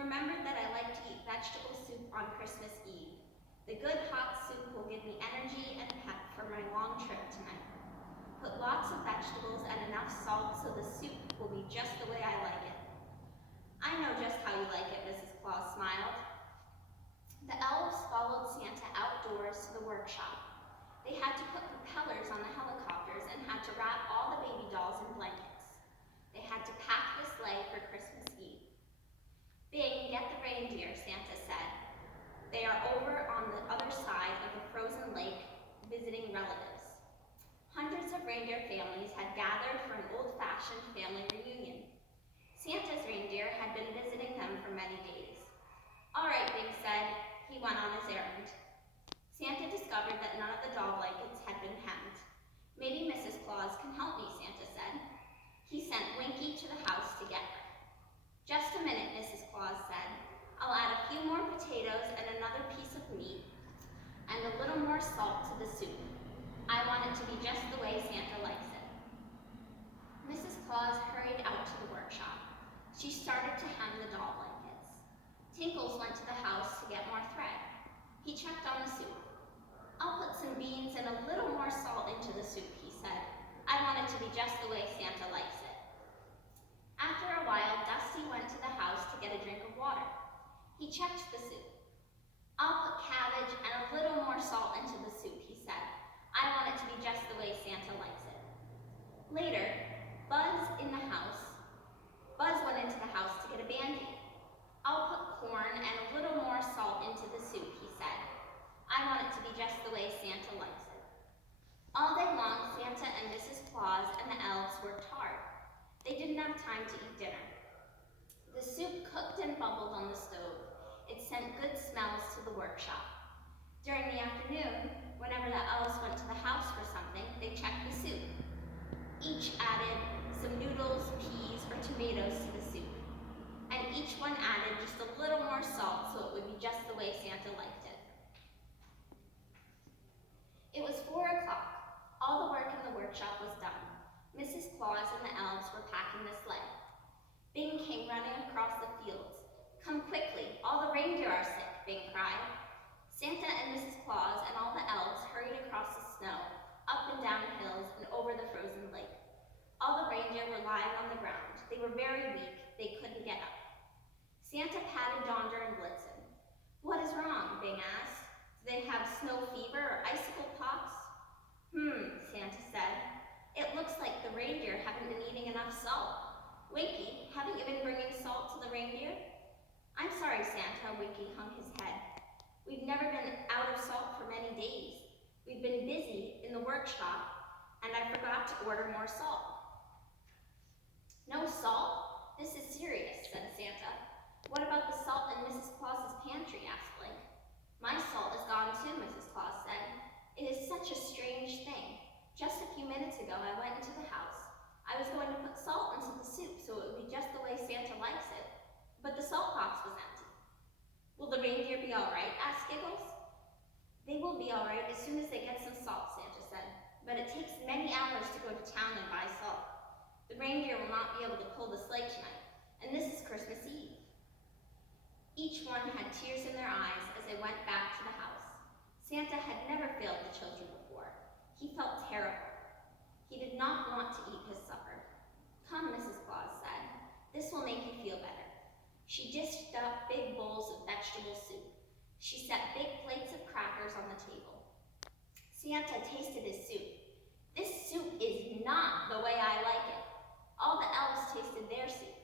remembered that I like to eat vegetable soup on Christmas Eve. The good hot soup will give me energy and pep for my long trip tonight. Put lots of vegetables and enough salt so the soup will be just the way I like it. I know just how you like it, Mrs. Claus smiled. The elves followed Santa outdoors to the workshop. They had to put propellers on the helicopters and had to wrap all the baby dolls in blankets. They had to pack the sleigh for Christmas Eve. Bing, get the reindeer, Santa said. They are over on the other side of the frozen lake visiting relatives. Hundreds of reindeer families had gathered for an old-fashioned family reunion. Santa's reindeer had been visiting them for many days. All right, Bing said. He went on his errand. Santa discovered that none of the doll blankets had been hemmed. Maybe Mrs. Claus can help me, Santa said. He sent Winky to the house to get her. Just a minute, Mrs. Claus said. I'll add a few more potatoes and another piece of meat and a little more salt to the soup. I want it to be just the way Santa likes it. Mrs. Claus hurried out to the workshop. She started to hem the doll blankets. Tinkles went to the house to get more thread. He checked on the soup. I'll put some beans and a little more salt into the soup, he said. I want it to be just the way Santa likes it. After a while, Dusty went to the house to get a drink of water. He checked the soup. I'll put cabbage and a little more salt into the soup, he said. I want it to be just the way Santa likes it. Later, Buzz went into the house to get a Band-Aid. I'll put corn and a little more salt into the soup, he said. I want it to be just the way Santa likes it. All day long, Santa and Mrs. Claus and the elves worked hard. They didn't have time to eat dinner. The soup cooked and bubbled on the stove. It sent good smells to the workshop. During the afternoon, whenever the elves went to the house for something, they checked the soup. Each added some noodles, peas, or tomatoes to the soup. And each one added just a little more salt so it would be just the way Santa liked it. It was 4 o'clock. All the work in the workshop was done. Mrs. Claus and the elves were packing the sleigh. Bing came running across the fields. Come quickly, all the reindeer are sick, Bing cried. Santa and Mrs. Claus and all the elves hurried across the snow, up and down hills and over the frozen lake. All the reindeer were lying on the ground. They were very weak. They couldn't get up. Santa patted Donder and Blitzen. What is wrong? Bing asked. Do they have snow fever or icicle pox? Santa said. It looks like the reindeer haven't been eating enough salt. Winky, haven't you been bringing salt to the reindeer? I'm sorry, Santa, Winky hung his head. We've never been out of salt for many days. We've been busy in the workshop, and I forgot to order more salt. No salt? This is serious, said Santa. What about the salt in Mrs. Claus's pantry, asked Blink. My salt is gone too, Mrs. Claus said. It is such a strange thing. Just a few minutes ago, I went into the house. I was going to put salt into the soup so it would be just the way Santa likes it, but the salt box was empty. Will the reindeer be all right? Asked Giggles. They will be all right as soon as they get some salt, Santa said, but it takes many hours to go to town and buy salt. The reindeer will not be able to pull the sleigh tonight, and this is Christmas Eve. Each one had tears in their eyes as they went back to the house. Santa had never failed the children before. He felt terrible. He did not want to eat his supper. Come, Mrs. Claus said. This will make you feel better. She dished up big bowls of vegetable soup. She set big plates of crackers on the table. Santa tasted his soup. This soup is not the way I like it. All the elves tasted their soup.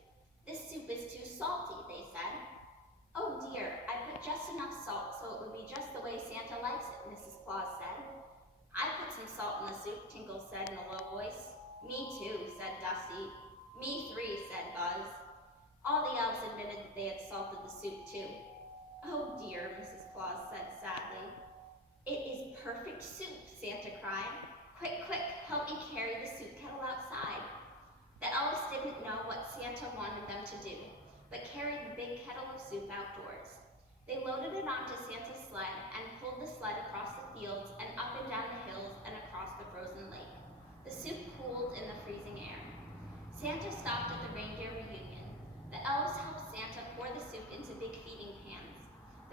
This soup is too salty, they said. Oh dear, I put just enough salt so it would be just the way Santa likes it, Mrs. Claus said. I put some salt in the soup, Tinkle said in a low voice. Me too, said Dusty. Me 3, said Buzz. All the elves admitted that they had salted the soup too. Oh dear, Mrs. Claus said sadly. It is perfect soup, Santa cried. Quick, quick, help me carry the soup kettle outside. The elves didn't know what Santa wanted them to do, but carried the big kettle of soup outdoors. They loaded it onto Santa's sled and pulled the sled across the fields and up and down the hills and across the frozen lake. The soup cooled in the freezing air. Santa stopped at the reindeer reunion. The elves helped Santa pour the soup into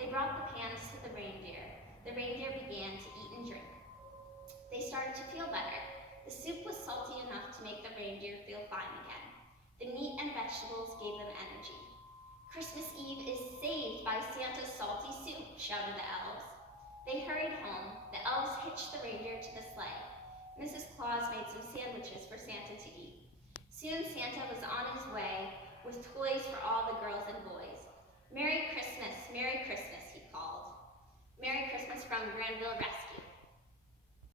They brought the pans to the reindeer. The reindeer began to eat and drink. They started to feel better. The soup was salty enough to make the reindeer feel fine again. The meat and vegetables gave them energy. Christmas Eve is saved by Santa's salty soup, shouted the elves. They hurried home. The elves hitched the reindeer to the sleigh. Mrs. Claus made some sandwiches for Santa to eat. Soon Santa was on his way with toys for all the girls and boys. Merry Christmas, he called. Merry Christmas from Granville Rescue.